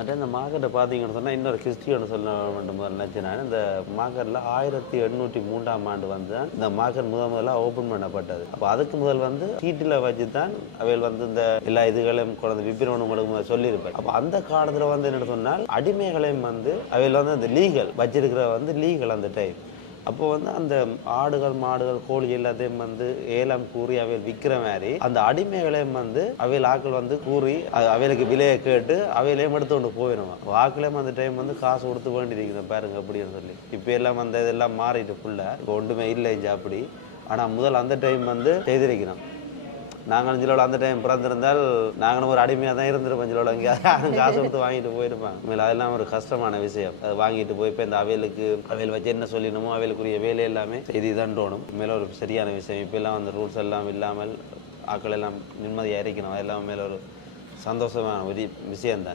மற்ற இந்த மார்க்கெட்டை பார்த்தீங்கன்னு சொன்னால் இன்னொரு ஹிஸ்ட்ரி ஒன்று சொல்ல வேண்டும் நினச்சினா இந்த மார்க்கெட்டில் 1803 வந்து தான் இந்த மார்க்கெட் முதல்ல ஓப்பன் பண்ணப்பட்டது. அப்போ அதுக்கு முதல் வந்து சீட்டில் வச்சு தான் அவைகள் வந்து இந்த எல்லா இதுகளையும் குழந்தை விபிரவணங்களுக்கு சொல்லியிருப்பார். அப்போ அந்த காலத்தில் வந்து என்ன சொன்னால் அடிமைகளையும் வந்து அவைகள் வந்து அந்த லீகல் வச்சிருக்கிற வந்து லீகல் அந்த டைம். அப்போ வந்து அந்த ஆடுகள் மாடுகள் கோழி எல்லாத்தையும் வந்து ஏலம் கூறி அவையில் விற்கிற மாதிரி அந்த அடிமைகளையும் வந்து அவையில் ஆக்கள் வந்து கூறி அவைகளுக்கு விலையை கேட்டு அவையிலையும் எடுத்து கொண்டு போயிடுவான். வாக்குலையும் அந்த டைம் வந்து காசு கொடுத்து வேண்டியிருக்கிறேன் பாருங்க அப்படின்னு சொல்லி. இப்போ எல்லாம் அந்த இதெல்லாம் மாறிட்டு ஃபுல்லாக இப்போ ஒன்றுமே இல்லை இங்கே அப்படி. ஆனால் முதல் அந்த டைம் வந்து செய்திருக்கிறோம். நாங்கள் அஞ்சிலோட அந்த டைம் பிறந்திருந்தால் நாங்களும் ஒரு அடிமையாக தான் இருந்திருப்போம். அஞ்சிலோட எங்கேயாவது காசு கொடுத்து வாங்கிட்டு போயிருப்பாங்க. மேலே அதெல்லாம் ஒரு கஷ்டமான விஷயம். அதை வாங்கிட்டு போய் இப்போ இந்த அவைகளுக்கு அவையில் வச்சு என்ன சொல்லிடணுமோ அவைகளுக்குரிய வேலை எல்லாமே செய்தி தண்டோணும். மேலே ஒரு சரியான விஷயம். இப்போ எல்லாம் அந்த ரூல்ஸ் எல்லாம் இல்லாமல் ஆக்கள் எல்லாம் நிம்மதியாக இருக்கணும். அதெல்லாம் மேலே ஒரு சந்தோஷமான ஒரு விஷயம்தான்.